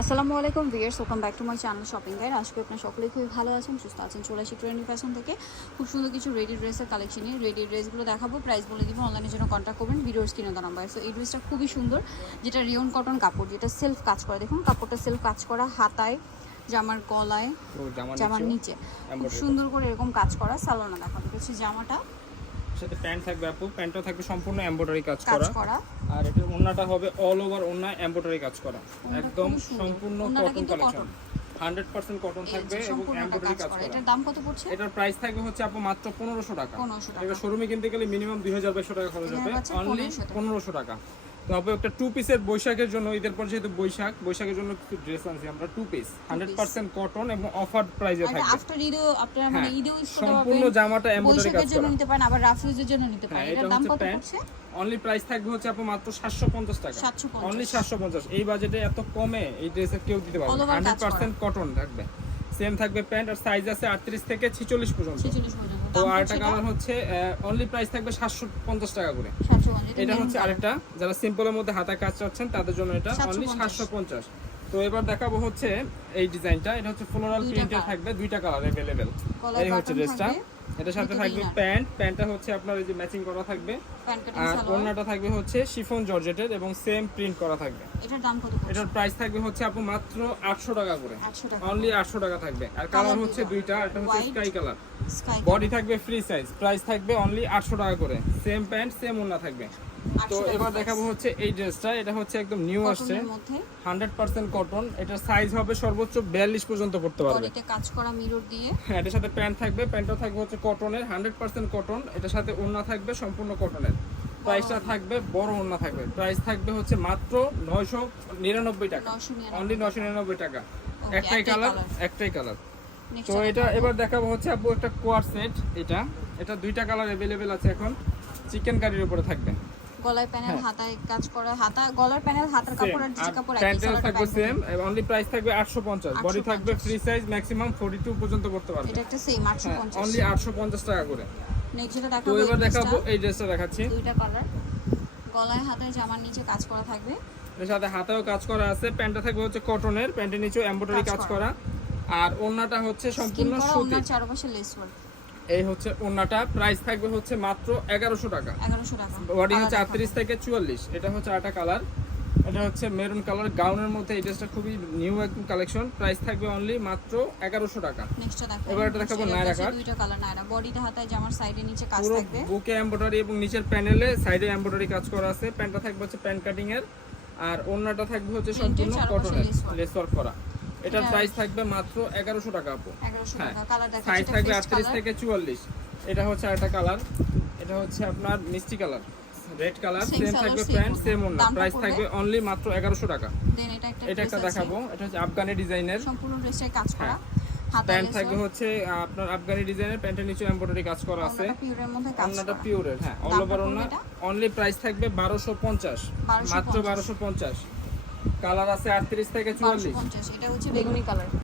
আসসালামু আলাইকুম viewers, welcome back to my channel shopping guide. আজকে আপনার সকলেই খুবই ভালো আছেন, সুস্থ আছেন। চলে আসি ট্রেন্ডি ফ্যাশন থেকে খুব সুন্দর কিছু রেডি ড্রেসের কালেকশন নিয়ে। রেডি ড্রেসগুলো দেখাবো, প্রাইস বলে দিব, অনলাইনের জন্য কন্ট্যাক্ট করবেন ভিডিওর স্ক্রিনে দেওয়া নাম্বার। সো এই ড্রেসটা খুবই সুন্দর, যেটা রিয়ন কটন কাপড়, যেটা সেলফ কাজ করা। দেখুন কাপড়টা সেলফ কাজ করা, হাতায়, জামার গলায়, জামার নিচে খুব সুন্দর করে এরকম কাজ করা। সালোয়ারটা দেখাবো, হচ্ছে জামাটা সাথে প্যান্ট থাকবে, আপু প্যান্টও থাকবে সম্পূর্ণ এমব্রয়ডারি কাজ করা। আর এটা ওন্নাটা হবে অল ওভার ওন্না এমব্রয়ডারি কাজ করা, একদম সম্পূর্ণ কটন কালেকশন, 100% কটন থাকবে এবং এমব্রয়ডারি কাজ করা। এটার দাম কত পড়ছে? এটার প্রাইস থাকবে হচ্ছে আপু মাত্র 1500 টাকা। এটা শোরুমে কিনতে গেলে মিনিমাম 2200 টাকা খরচ হবে, অনলি 1500 টাকা। তবে একটা টু পিসের বৈশাখের জন্য, ঈদের পর যেহেতু বৈশাখের জন্য কিছু ড্রেস আনছি আমরা, টু পিস 100% কটন এবং অফার প্রাইসে থাকবে। আফটার ঈদও আপনারা মানে ঈদেও ইউজ করতে পারবেন, সম্পূর্ণ জামাটা এমব্রয়ডারি কাজ করা, জন্য নিতে পারেন, আবার রাফ ইউজের জন্য নিতে পারেন। এটার দাম কত পড়ছে? অনলি প্রাইস থাকবে হচ্ছে আপু মাত্র 750 টাকা, অনলি 750। এই বাজেটে এত কমে এই ড্রেসের কেউ দিতে পারবে না। 100% কটন থাকবে, সেম থাকবে প্যান্ট, আর সাইজ আছে 38 থেকে 46 পর্যন্ত। তো আরেকটা কালার হচ্ছে অনলি প্রাইস থাকবে 750 টাকা করে। এটা হচ্ছে আরেকটা, যারা সিম্পলের মধ্যে হাতা কাজ চাচ্ছেন তাদের জন্য এটা অনলি 750। তো এবার দেখাবো হচ্ছে এই ডিজাইনটা, এটা হচ্ছে ফ্লোরাল প্রিন্টের থাকবে, দুইটা কালার अवेलेबल। এই হচ্ছে ড্রেসটা, এটার সাথে থাকবে প্যান্টটা হচ্ছে আপনার এই যে ম্যাচিং করা থাকবে, আর ওড়নাটা থাকবে হচ্ছে শিফন জর্জেটের এবং সেম প্রিন্ট করা থাকবে। এটার দাম কত? এটার প্রাইস থাকবে হচ্ছে আপু মাত্র 800 টাকা করে, অনলি 800 টাকা থাকবে। আর কালার হচ্ছে দুইটা, এটা হচ্ছে স্কাই কালার, বডি থাকবে ফ্রি সাইজ, প্রাইস থাকবে অনলি 800 টাকা করে, সেম প্যান্ট সেম ওড়না থাকবে। তো এবার দেখাবো হচ্ছে এই ড্রেসটা, এটা হচ্ছে একদম নিউ আসছে, 100% কটন। এটার সাইজ হবে সর্বোচ্চ 42 পর্যন্ত পড়তে পারবে। বডিতে কাজ করা মিরর দিয়ে, হ্যাঁ এটার সাথে প্যান্ট থাকবে, প্যান্টও থাকবে হচ্ছে কটনের, 100% কটন। এটার সাথে ওড়না থাকবে সম্পূর্ণ কটনের, প্রাইসটা থাকবে বড় ওড়না থাকবে, প্রাইস থাকবে হচ্ছে মাত্র 999 টাকা, অনলি 999 টাকা। একটাই কালার। তো এটা এবার দেখাবো হচ্ছে আপু একটা কোয়ার সেট, এটা দুইটা কালার अवेलेबल আছে এখন, চিকেন কারির উপরে থাকবে, গলায় প্যানেল, হাতায় কাজ করা, গলার প্যানেল, হাতার কাপড় আর নিচে কাপড় একই, প্যান্টেল থাকবে সেম, অনলি প্রাইস থাকবে 850, বডি থাকবে ফ্রি সাইজ, ম্যাক্সিমাম 42 পর্যন্ত করতে পারবে। এটা একটা সেম 850, অনলি 850 টাকা করে। নেক্সট যেটা দেখাবো, তো এবার দেখাবো এই ড্রেসটা দেখাচ্ছি, দুইটা কালার, গলায় হাতায় জামার নিচে কাজ করা থাকবে, এর সাথে হাতেও কাজ করা আছে। প্যান্টটা থাকবে হচ্ছে কটনের, প্যান্টের নিচেও এমব্রয়ডারি কাজ করা, আর ওড়নাটা হচ্ছে সম্পূর্ণ সুতি, ওড়নার চারপাশে লেস ওয়ার্ক। এই হচ্ছে ওড়নাটা, প্রাইস থাকবে হচ্ছে মাত্র 1100 টাকা, 1100 টাকা। বডি হচ্ছে 38 থেকে 44। এটা হচ্ছে আরেকটা কালার, এটা হচ্ছে মেরুন কালার, গাউনের মধ্যে। এই ড্রেসটা খুবই নিউ একদম কালেকশন, প্রাইস থাকবে অনলি মাত্র 1100 টাকা। নেক্সটটা দেখো, এবার এটা দেখাবো নায়রা কাট, দুইটা কালার নায়রা, বডিতে হাতায় জামার সাইডে নিচে কাজ থাকবে, বুকে এমব্রয়ডারি এবং নিচের প্যানেলে সাইডে এমব্রয়ডারি কাজ করা আছে। প্যান্টটা থাকবে হচ্ছে প্যান্ট কাটিং এর, আর ওড়নাটা থাকবে হচ্ছে সম্পূর্ণ কটনের, লেস ওয়ার্ক করা। এটার প্রাইস থাকবে মাত্র 1100 টাকা আপু। 1100 টাকা। কালার দেখো, সাইজ থাকবে 38 থেকে 44। এটা হচ্ছে আরেকটা কালার, এটা হচ্ছে আপনার মিষ্টি কালার, রেড কালার, সেম থাকবে প্যান্ট সেম ওড়না, প্রাইস থাকবে অনলি মাত্র 1100 টাকা। দেন এটা একটা দেখাবো, এটা হচ্ছে আফগানি ডিজাইনের, সম্পূর্ণ ড্রেসে কাজ করা, প্যান্ট থাকবে হচ্ছে আপনার আফগানি ডিজাইনের, প্যান্টের নিচে এমব্রয়ডারি কাজ করা আছে, পিওরের মধ্যে কাজ করা, ওড়নাটা পিওরের, হ্যাঁ অল ওভার ওড়না। অনলি প্রাইস থাকবে 1250, মাত্র 1250। কালার আছে 38 থেকে 44। এটা হচ্ছে বেগুনি কালার।